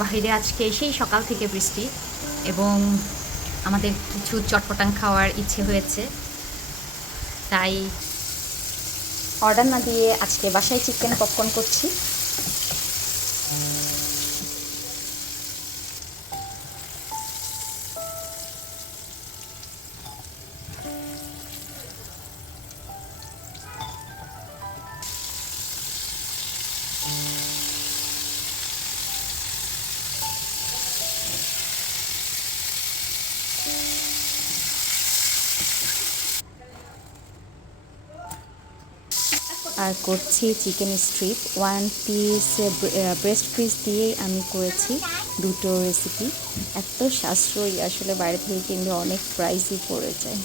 বাইরে আজকে সেই সকাল থেকে বৃষ্টি এবং আমাদের কিছু চটপটাং খাওয়ার ইচ্ছে হয়েছে, তাই অর্ডার না দিয়ে আজকে বাসায় চিকেন পপকর্ন করছি। আর করছি chicken strip, 1 piece breast piece দিয়েই আমি করেছি দুটো রেসিপি। এত সাশ্রয়ী, আসলে বাইরে থেকে কিনলে অনেক প্রাইসই পড়ে যায়।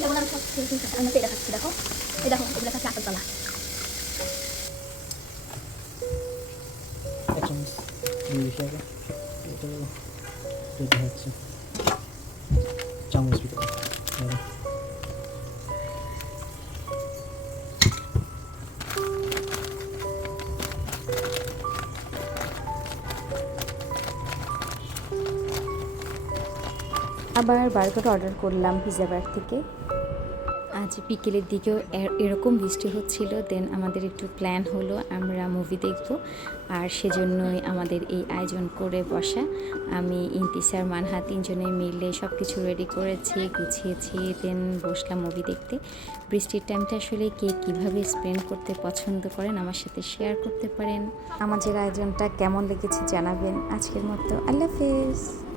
যেমন আমি সব আমি তো দেখাচ্ছি, দেখো এই দেখো এগুলো খাচ্ছি আতর তলা। এক চামচ দিয়ে বেশি আগে এটা রেডি হচ্ছে চামচ ভিতরে। আবার বার্গার অর্ডার করলাম পিৎজা বার থেকে। আজ বিকেলের দিকেও এরকম বৃষ্টি হচ্ছিল, দেন আমাদের একটু প্ল্যান হলো আমরা মুভি দেখব, আর সেজন্যই আমাদের এই আয়োজন করে বসা। আমি ইন্তিসার মানহা তিনজনে মিলে সব কিছু রেডি করেছি, গুছিয়েছি, দেন বসলাম মুভি দেখতে। বৃষ্টির টাইমটা আসলে কে কীভাবে স্পেন্ড করতে পছন্দ করেন আমার সাথে শেয়ার করতে পারেন। আমাদের আয়োজনটা কেমন লেগেছে জানাবেন। আজকের মতো আল্লাহ হাফেজ।